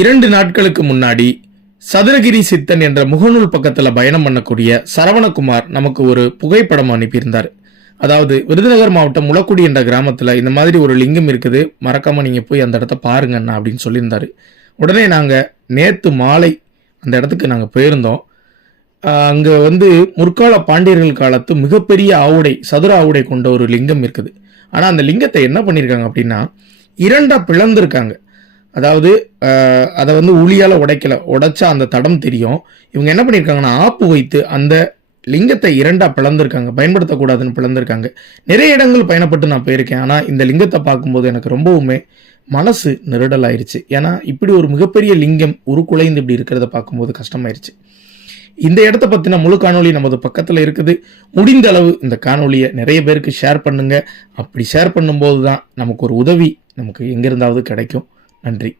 2 நாட்களுக்கு முன்னாடி சதுரகிரி சித்தன் என்ற முகநூல் பக்கத்துல பயணம் பண்ணக்கூடிய சரவணகுமார் நமக்கு ஒரு புகைப்படம் அனுப்பியிருந்தார். அதாவது விருதுநகர் மாவட்டம் முளக்குடி என்ற கிராமத்துல இந்த மாதிரி ஒரு லிங்கம் இருக்குது, மறக்காம நீங்க போய் அந்த இடத்த பாருங்கண்ணா அப்படின்னு சொல்லியிருந்தாரு. உடனே நாங்க நேத்து மாலை அந்த இடத்துக்கு நாங்க போயிருந்தோம். அங்க முற்கால பாண்டியர்கள் காலத்து மிகப்பெரிய ஆவுடை, சதுர ஆவுடை கொண்ட ஒரு லிங்கம் இருக்குது. ஆனா அந்த லிங்கத்தை என்ன பண்ணியிருக்காங்க அப்படின்னா 2 பிளந்திருக்காங்க. அதாவது அதை உளியால உடைச்சா அந்த தடம் தெரியும். இவங்க என்ன பண்ணியிருக்காங்கன்னா ஆப்பு வைத்து அந்த லிங்கத்தை 2 பிளந்திருக்காங்க, பயன்படுத்தக்கூடாதுன்னு பிளந்திருக்காங்க. நிறைய இடங்கள் பயணப்பட்டு நான் போயிருக்கேன். ஆனால் இந்த லிங்கத்தை பார்க்கும்போது எனக்கு ரொம்பவுமே மனசு நெருடல் ஆயிடுச்சு. ஏன்னா இப்படி ஒரு மிகப்பெரிய லிங்கம் உருக்குலைந்து இப்படி இருக்கிறத பார்க்கும்போது கஷ்டமாயிருச்சு. இந்த இடத்த பற்றின முழு காணொலி நமது பக்கத்தில் இருக்குது. முடிந்த அளவு இந்த காணொலியை நிறைய பேருக்கு ஷேர் பண்ணுங்க. அப்படி ஷேர் பண்ணும்போது தான் நமக்கு ஒரு உதவி நமக்கு எங்கிருந்தாவது கிடைக்கும். நன்றி.